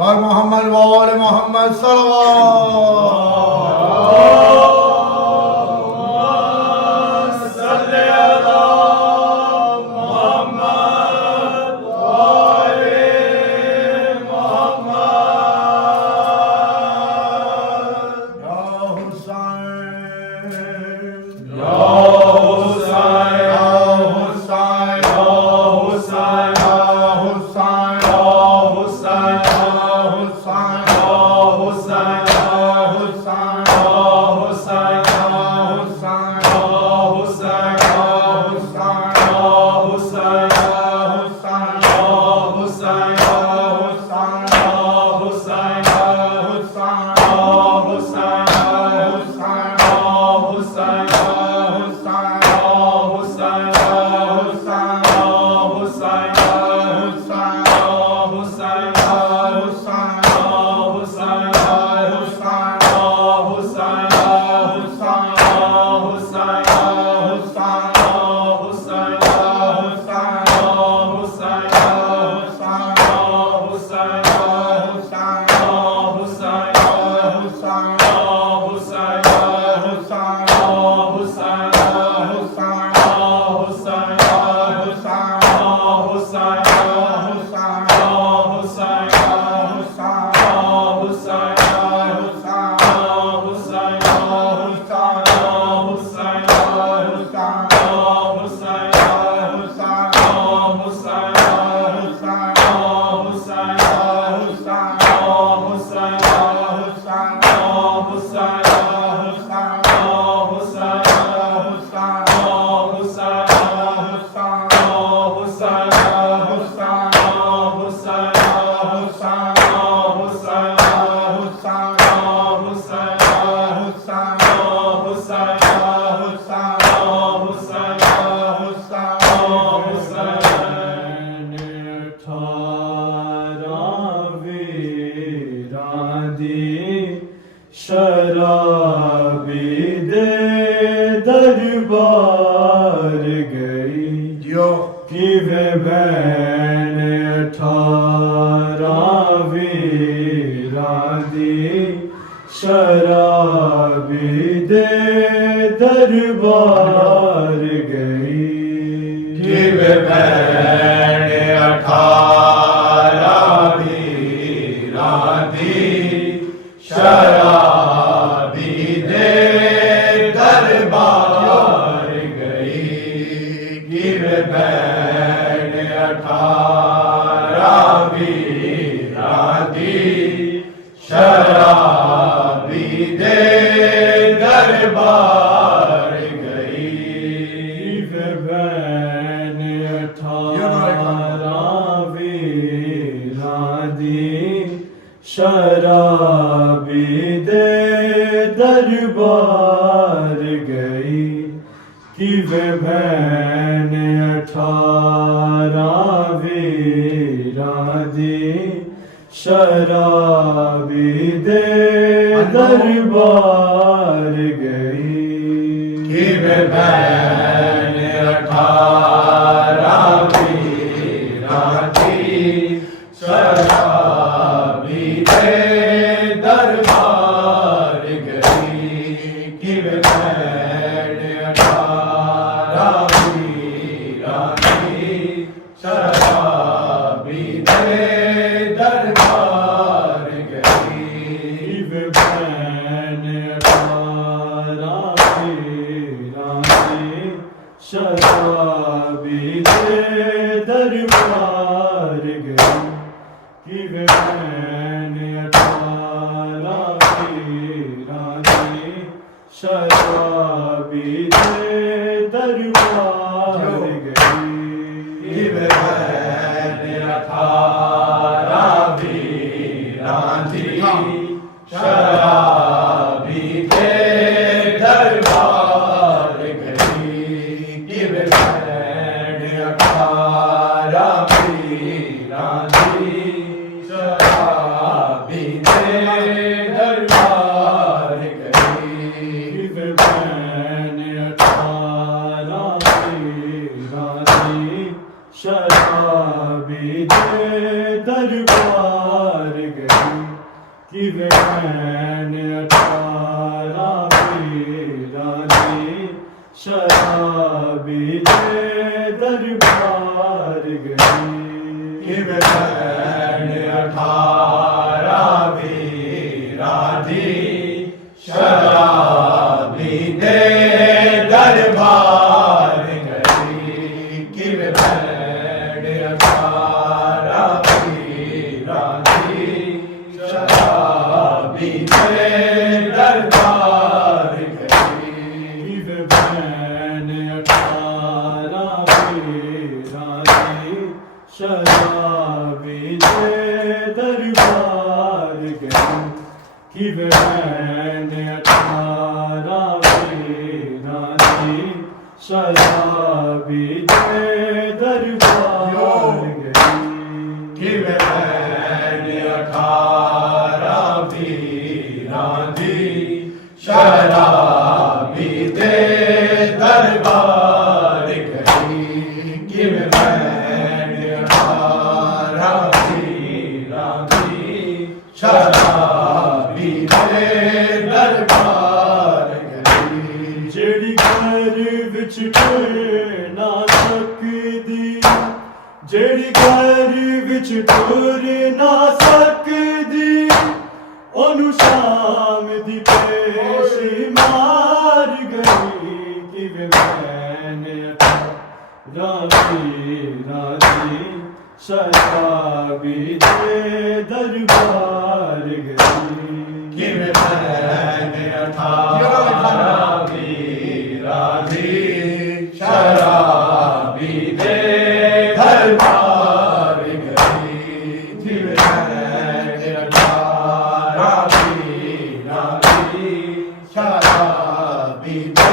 और मोहम्मद वाले मोहम्मद शराबी दे दरबार गई कि वे बहन 18वीं राधी शराबी दे दरबार गई कि वे बहन 18वीं राधी शराबी दे दरबार गई कि वे बहन 18वीं राधी शराबी दे दरबार गई वे बहन 18वीं राधी शराबी दे दरबार गई कि वे बहन 18वीं राधी शराबी दे दरबार गई कि वे बहन 18वीं राधी शराबी दे दरबार गई कि वे बहन 18वीं राधी शराबी दे दरबार गई कि वे बहन 18वीं राधी शराबी दे दरबार गई कि वे बहन 18वीं राधी शराबी दे दरबार गई कि वे बहन 18वीं राधी शराबी दे दरबार गई कि वे बहन 18वीं राधी शराबी दे दरबार गई कि वे बहन 18वीं राधी शराबी दे दरबार गई कि वे बहन 18 रानी शराबी दे दरबार गई। कि वे बहन 18 रानी शराबी दे दरबार गई। कि वे बहन 18 रानी शराबी दे दरबार गई। कि वे बहन 18 रानी शराबी दे दरबार गई। कि वे बहन 18 रानी शराबी दे दरबार गई। कि वे बहन 18 रानी शराबी दे दरबार गई। कि वे बहन 18 रानी शराबी दे दरबार गई। जेड़ी घर विच टुर ना सकदी, जेड़ी घर विच टुर ना सकदी, ओनू शाम दी पेश मार गई। कि वे बहन 18 शराबी दे दरबार गई। कि वे बहन 18 रानी शराबी दे दरबार गई। कि वे बहन 18 रानी शराबी दे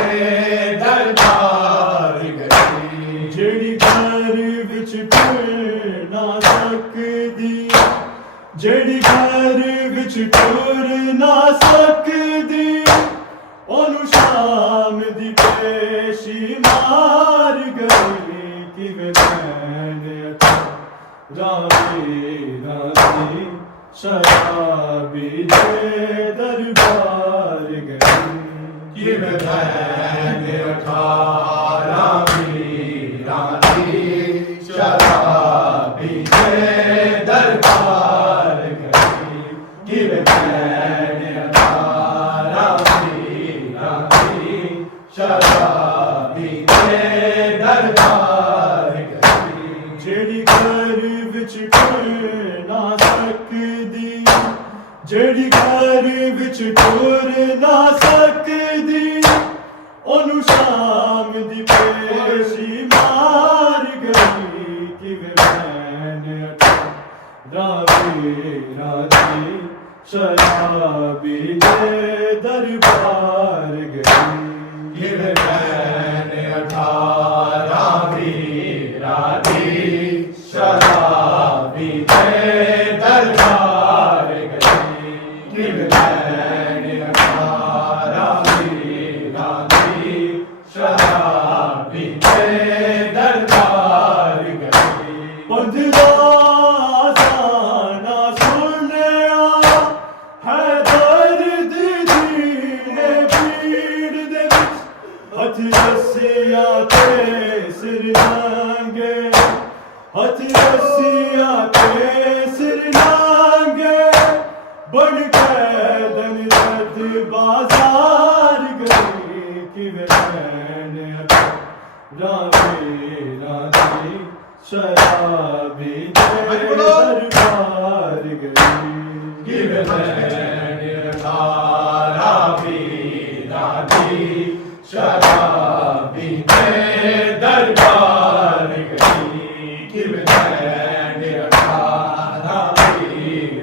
दरबार गई। जेड़ी घर विच टुर ना सकदी, जेड़ी घर विच टुर ना सकदी, ओनू शाम दी पेशी मार गई। कि वे बहन 18 शराबी दे दरबार गई। कि वे बहन 18 रानी शराबी दे दरबार गई। कि वे बहन 18 रानी शराबी दे दरबार गई। जेड़ी घर विच टुर ना सकदी, जेड़ी घर विच टुर ना सकदी, ओनू शाम दी पेशी मार गई। कि वे बहन 18 शराबी दे दरबार गई। कि वे बहन 18 रानी शराबी दे दरबार गई। कि वे बहन 18 रानी शराबी दे दरबार गई। पंजरा साना सुनया है दर्द दीने पीड़ दे विच, हथ रस्सिया ते सिर नांगे, हथ रस्सिया ते सिर नांगे, बन के दन दर्द बाजार गई। कि वे बहन 18 शराबी दे दरबार गई। कि वे बहन 18 रानी शराबी दे दरबार गई। कि वे बहन 18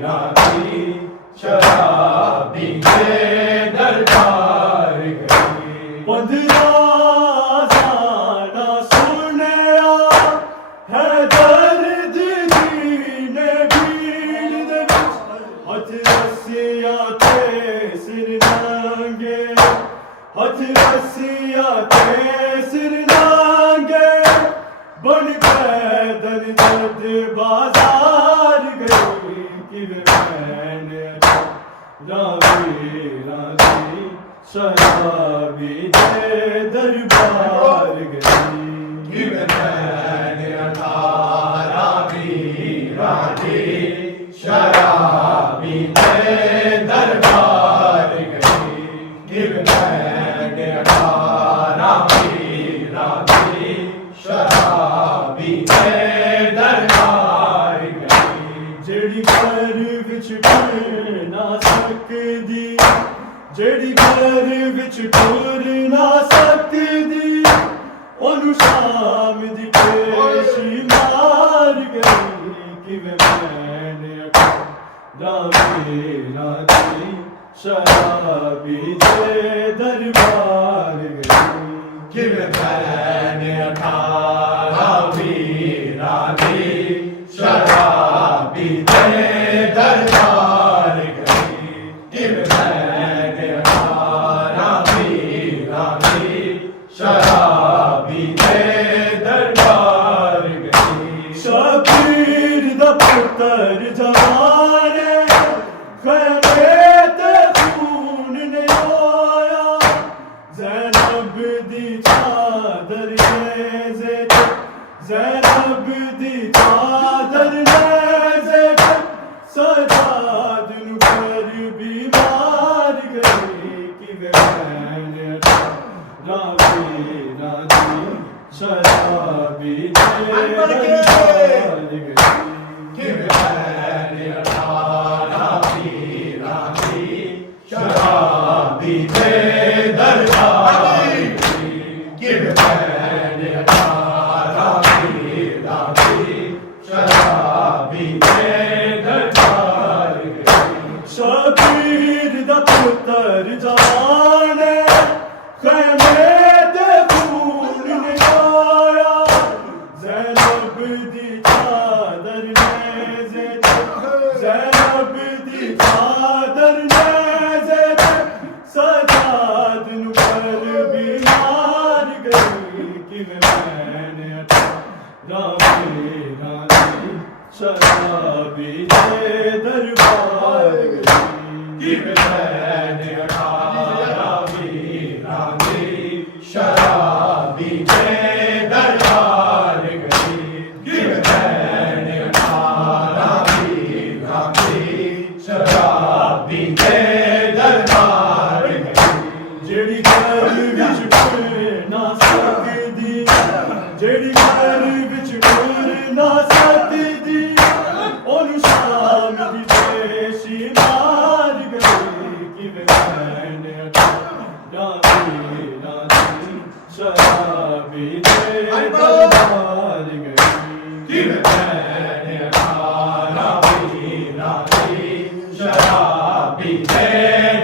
रानी शराबी दे दरबार गई। पंजरा साना सुनया है दर्द दीने पीड़ दे विच, हथ रस्सिया ते सिर नांगे, हथ रस्सिया ते सिर नांगे, बन के दन दर्द बाजार गई। कि वे बहन रावी रावी शराबी दे दरबार गई Give Ravi Ravi Sharabi de Darbar Gayi Give Ravi Ravi Sharabi de Darbar Gayi ਜਿਹੜੀ ਘਰ ਵਿੱਚ ਟੁਰ ਨਾ ਸਕਦੀ ਜਿਹੜੀ ਘਰ ਵਿੱਚ ਟੁਰ ਨਾ ਸਕਦੀ ਉਹਨੂੰ ਸ਼ਾਮ ਦੀ ਪੇਸ਼ੀ ਮਾਰ ਗਈ ਕਿਵੇਂ ਮੈਨੇ ਰਾਵੀ ਰਾਵੀ ਸ਼ਰਾਬੀ ਦੇ ਦਰਬਾਰ ਗਈ Give Ravi Ravi Sharabi de Darbar Gayi Give Ravi Ravi Sharabi de Darbar Gayi Shabbir ਦਾ ਪੁੱਤਰ ਜਵਾਨੇ ਖੈਮੇ ਤੇ ਖੂਨ ਨੇ ਹੋਇਆ ਜ਼ੈਨਬ ਦੀ ਚਾਦਰ ਨੇਜ਼ੇ ਜ਼ੈਨਬ ਦੀ ਚਾਦਰ ਨੇਜ਼ੇ ਸਜਾਦ ਨੂੰ ਕਰ ਬਿਮਾਰ ਗਈ ਕਿਵੇਂ ਮੈਨੇ ਰਾਵੀ ਰਾਵੀ ਸ਼ਰਾਬੀ ਦੇ ਦਰਬਾਰ ਗਈ Give Ravi Ravi Sharabi de Darbar Gayi Give Ravi Ravi Sharabi de Darbar Gayi Shabbir ਦਾ ਪੁੱਤਰ ਜਵਾਨੇ ਖੈਮੇ ਤੇ ਖੂਨ ਨੇ ਹੋਇਆ ਜ਼ੈਨਬ ਦੀ ਚਾਦਰ ਨੇਜ਼ੇ ਜ਼ੈਨਬ ਦੀ ਚਾਦਰ ਨੇਜ਼ੇ ਸਜਾਦ ਨੂੰ ਕਰ ਬਿਮਾਰ ਗਈ ਕਿਵੇਂ ਮੈਨੇ ਰਾਵੀ ਰਾਵੀ ਸ਼ਰਾਬੀ ਦੇ ਦਰਬਾਰ ਗਈ Give Ravi Ravi Sharabi de Darbar Gayi Give Ravi Ravi Sharabi de Darbar Gayi ਜਿਹੜੀ ਘਰ ਵਿੱਚ ਟੁਰ ਨਾ ਸਕਦੀ ਜਿਹੜੀ ਘਰ ਵਿੱਚ ਟੁਰ ਨਾ ਸਕਦੀ ਉਹਨੂੰ ਸ਼ਾਮ ਦੀ ਪੇਸ਼ੀ ਮਾਰ ਗਈ ਕਿਵੇਂ ਮੈਨੇ ਰਾਵੀ ਰਾਵੀ ਸ਼ਰਾਬੀ ਦੇ ਦਰਬਾਰ ਗਈ Give Ravi Ravi Sharabi de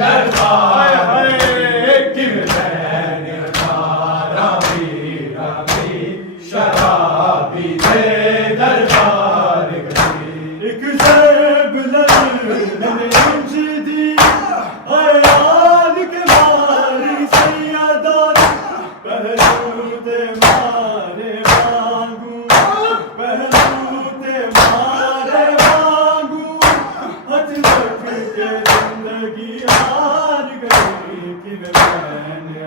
Darbar Gayi Give Ravi Ravi Sharabi de Darbar Gayi ਇੱਕ ਜ਼ੈਬ ਲੰਨੇ ਇੰਜਦੀ ਆਇਆਨ ਕੇ ਮਾਰੀ ਸੈਯਦਾ ਪਹਿਲੂ ਤੇ ਮਾਰੇ ਵਾਂਗੂ ਪਹਿਲੂ ਤੇ ਮਾਰੇ ਵਾਂਗੂ ਹੱਥ ਰੱਖ ਕੇ ਜ਼ਿੰਦਗੀ ਹਾਰ ਗਈ ਕਿਵੇਂ ਮੈਨੇ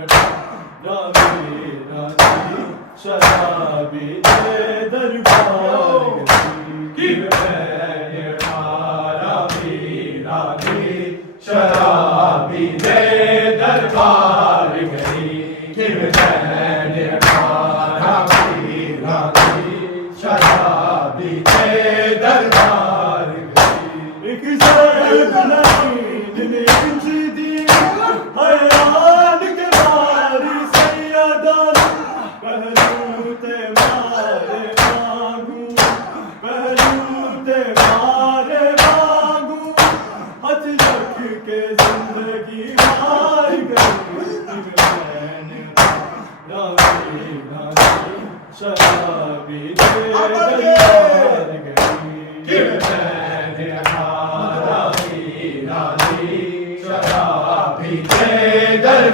ਰਾਵੀ ਰਾਵੀ ਸ਼ਰਾਬੀ ਦੇ ਦਰਬਾਰ ਗਈ Give Ravi Ravi Sharabi de Darbar Gayi Give Ravi Ravi Sharabi de Darbar Gayi ਇੱਕ ਜ਼ੈਬ ਲੰਨੇ ਇੰਜਦੀ ਆਇਆਨ ਕੇ ਮਾਰੀ ਸੈਯਦਾ ਪਹਿਲੂ ਤੇ ਮਾਰੇ ਵਾਂਗੂ ਪਹਿਲੂ ਤੇ ਮਾਰੇ ਵਾਂਗੂ ਹੱਥ ਰੱਖ ਕੇ ਜ਼ਿੰਦਗੀ ਹਾਰ ਗਈ ਮੈਨੇ ਰਾਵੀ ਰਾਵੀ ਸ਼ਰਾਬੀ ਦੇ ਦਰਬਾਰ ਗਈ Give Ravi Ravi Sharabi de Darbar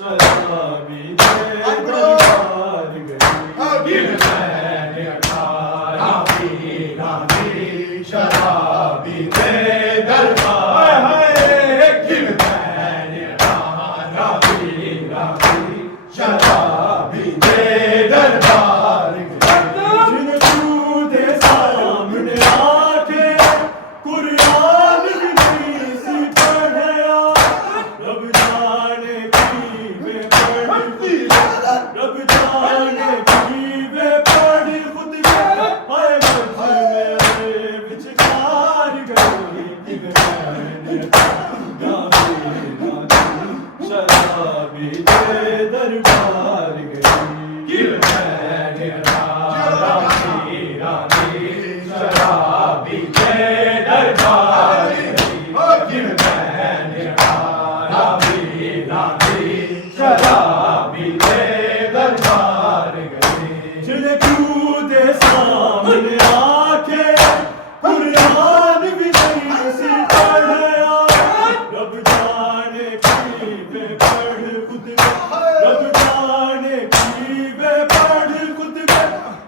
शराबी दे दरबार गई give मैंने अठारह पीरानी शराबी दे दरबार give मैंने अठारह पीरानी शराबी दे दरबार जिन दूधे सामने आके कुरान भी नहीं सी पढ़या रब जाने की वे पढ़ी रब जाने की वे पढ़ी खुद हाय मेरे विचकार गई कि मैंने शराबी दे दरबार गई give मैंने अठारह पीरानी शराबी दे दरबार give मैंने अठारह पीरानी शराबी दे दरबार जिन्हें कूदे सामने आके कुरान भी नहीं सी पढ़या रब जाने की वे पढ़ खुद रब जाने की वे पढ़ खुद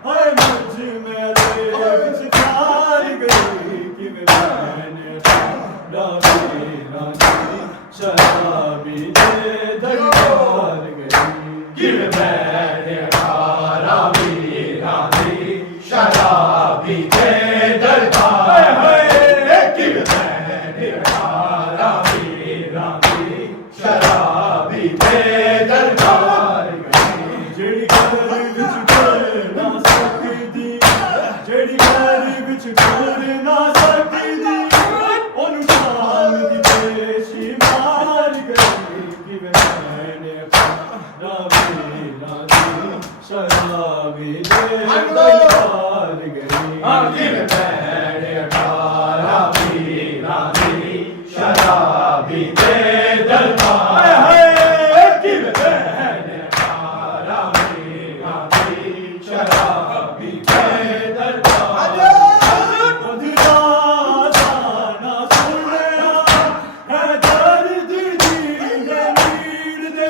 हाय मुझ मेरे विचकार गई कि मैंने शराबी दे दरबार गई give मैंने अठारह पीरानी शराबी दे दरबार give मैंने अठारह पीरानी शराबी दे दरबार ਜਿਹੜੀ ਘਰ ਵਿੱਚ ਘਰ ਨਾ ਸਕਦੀ ਜਿਹੜੀ ਘਰ ਵਿੱਚ ਘਰ ਨਾ ਸਕਦੀ ਉਹਨੂੰ ਸ਼ਾਮ ਦੀ ਪੇਸ਼ੀ ਮਾਰ ਗਈ ਕਿ ਮੈਨੇ ਰਾਵੀ ਰਾਜੀ ਸ਼ਰਾਬੀ ਦੇ ਦਰਬਾਰ ਗਈ give मैंने अठारह पीरानी शराबी दे दरबार give मैंने अठारह पीरानी शराबी दे दरबार मधुरा जाना सुनया है दर्द दीने नीड़ दे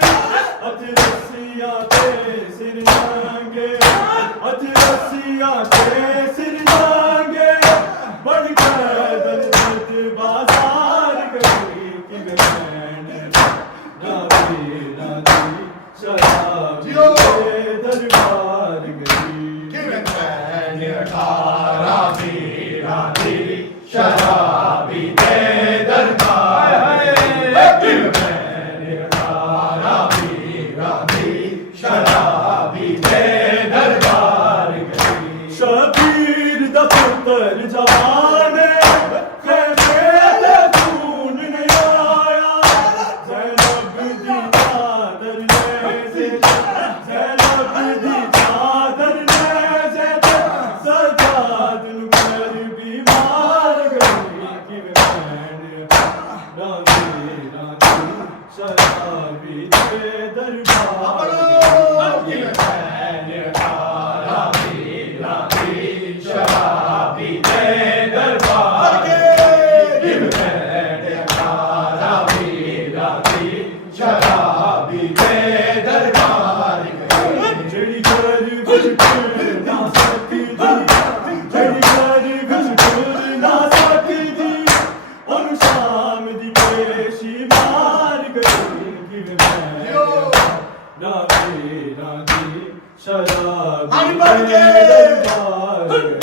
अतरसिया ते सिर जाएंगे अतरसिया ते सिर जाएंगे बढ़ कर दर्द बाजार गई कि मैंने राजी राजी शराबी दे दरबार गई give मैंने अठारह पीरानी शराबी दे दरबार give मैंने अठारह पीरानी शराबी दे दरबार शबीर दा पुत्तर जवान खून नहीं आया ज़ैनब दी चादर ले ज़ैनब दी चादर ले सजाद कर बीमार गई कि मैंने राजी राजी शराबी दे दरबार give मैंने अठारह पीरानी शराबी दे दरबार give मैंने अठारह पीरानी शराबी दे दरबार ਜਿਹੜੀ ਘਰ ਵਿੱਚ ਘਰ ਨਾ ਸਕਦੀ ਜਿਹੜੀ ਘਰ ਵਿੱਚ ਘਰ ਨਾ ਸਕਦੀ ਉਹਨੂੰ ਸ਼ਾਮ ਦੀ ਪੇਸ਼ੀ ਮਾਰ ਗਈ ਕਿ ਮੈਨੇ ਰਾਜੀ ਰਾਜੀ ਸ਼ਰਾਬੀ ਦੇ ਦਰਬਾਰ ਗਈ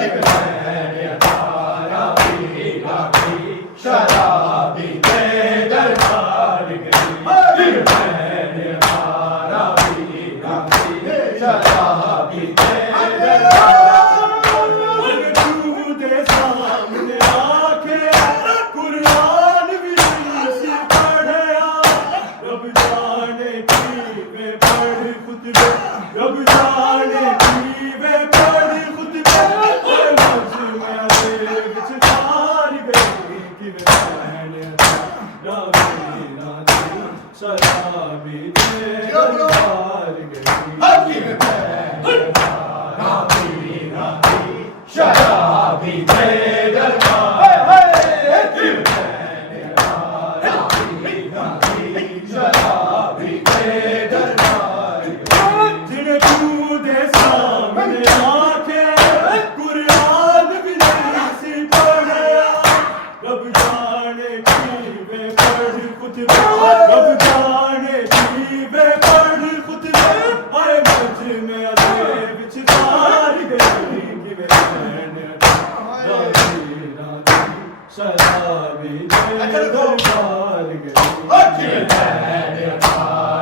give मैंने अठारह पीरानी शराबी दे दरबार give मैंने अठारह पीरानी शराबी दे तूदे सामने आके कुरान भी नहीं सी पढ़या रब जाने की वे पढ़ खुद रब जाने की वे पढ़ खुद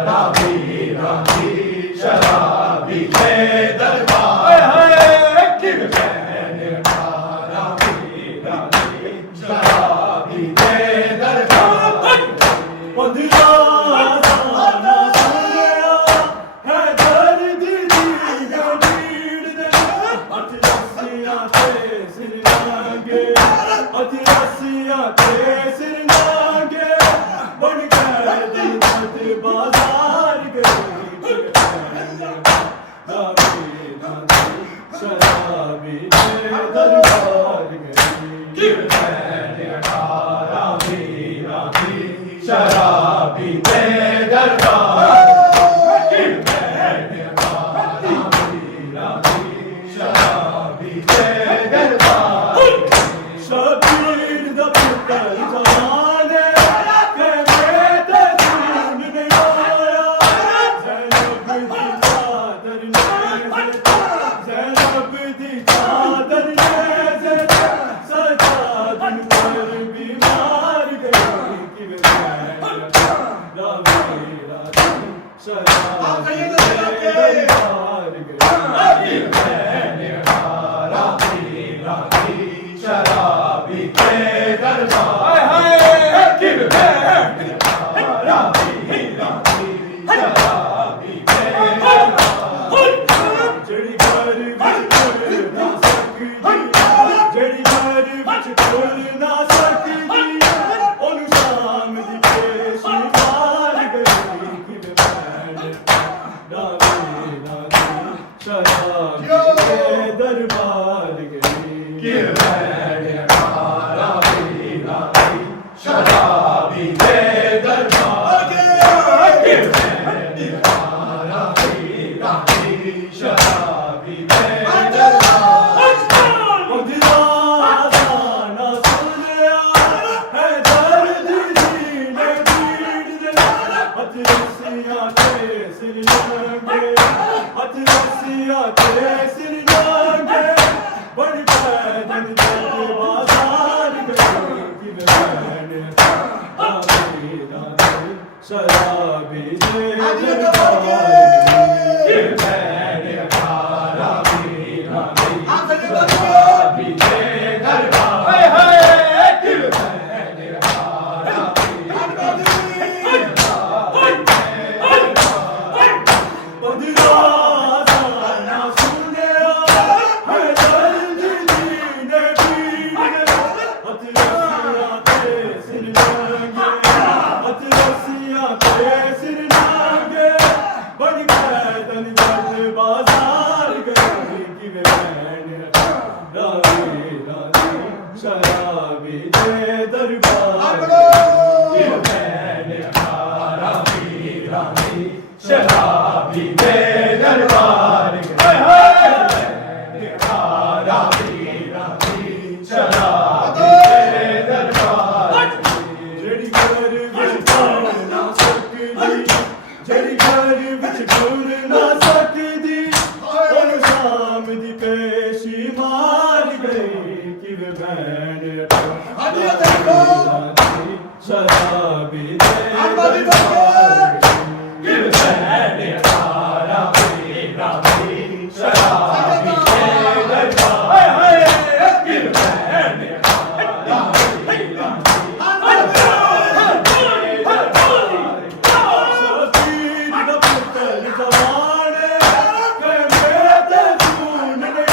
रावी रावी शराबी के दरबार हाय किव मैंने रावी रावी शराबी के दरबार शराबी के दरबार शराबी के दरबार शबीर दा पुत्तर जवाने के बेटे सुन ने आया ज़ैनब दी चादर ने सजादन पर बीमार गई कि शराबी के दरबार किव मैंने रावी रावी शराबी के दरबार जड़ी घर विच ना सकदी जड़ी घर विच खोल ना सकदी ओनु शाम दी पेशी मार गई किव मैंने रावी रावी शराबी के दरबार गई किव मैंने रावी रावी शराबी के दरबार किव मैंने रावी रावी शराबी के दरबार ना सुनिया है दर्द सीने पीड़ दे हथ रस्सियां ते सिर लांगे हथ रस्सियां ते सिर लांगे बड़ी पैदल चल बाजार गई कि मैंने रावी रावी शराबी के दरबार कि मैंने रावी रावी शराबी के दरबार कि मैंने रावी ना सुने है दर्द सीने पीड़ हथ रस्सियां ते सिर लांगे हथ रस्सियां ते सिर लांगे बड़ी पैदल चल बाजार गई कि मैंने रावी रावी शराबी के दरबार कि मैंने रावी रावी शराबी के दरबार रावी रावी शराबी के दरबार जड़ी घर विच खोल ना सकदी जड़ी घर विच खोल ना सकदी ओनु शाम दी पेशी मार गई कि मैंने शराबी के दरबार कि मैंने रावी रावी शराबी के दरबार कि मैंने रावी शबीर दा पुत्तर जवाने के बेटे सुन ने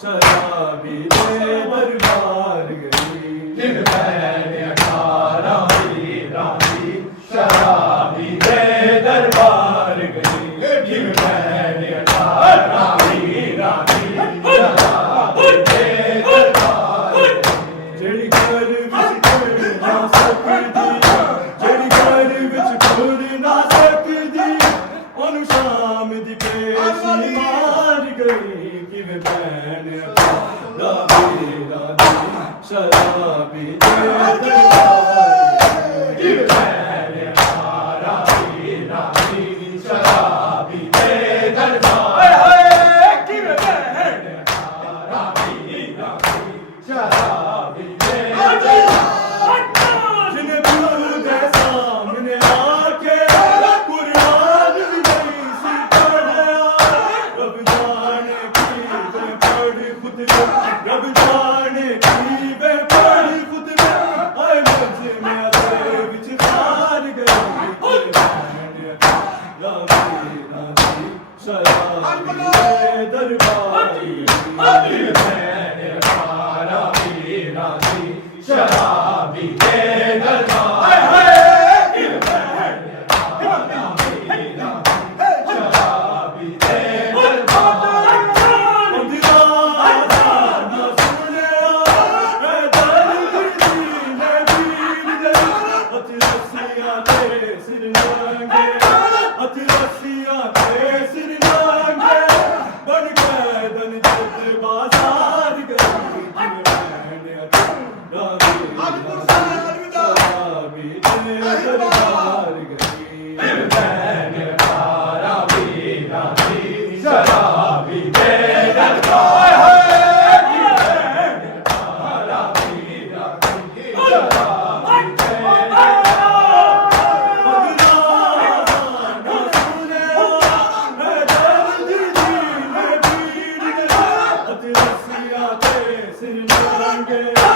शराबी दे दरबार गई किव भैन अठारा रानी शराबी दे दरबार गई किव भैन अठारा रानी शराबी दे दरबार ਜਿਹੜੀ ਘਰ ਵਿੱਚ ਖੁਰ ਨਾ ਸਕਦੀ ਜਿਹੜੀ ਘਰ ਵਿੱਚ ਖੁਰ ਨਾ ਸਕਦੀ ਉਹਨੂੰ ਸ਼ਾਮ ਦੀ ਪੇਸ਼ੀ ਮਾਰ ਗਈ ਕਿਵੇਂ ਭੈਣ ਰਾਬੀ ਰਾਬੀ ਸ਼ਰਾਬੀ ਦੇ ਦਰਬਾਰ किव भैन अठारा रानी शराबी दे दरबार किव भैन अठारा रानी शराबी दे जिन्हें गुरु दे सामने आके कुरान भी नहीं सी पढ़ा रब जाने की वे पढ़ खुद में रब जाने की वे पढ़ खुद में आए मुझे में अरे विचार गए राबी राबी शराबी दे दरबार किव भैन अठारा रानी शराबी दे दरबार किव भैन अठारा रानी शराबी दे दरबार किव भैन अठारा रानी शराबी दे दरबार किव भैन अठारा रानी शराबी दे सिर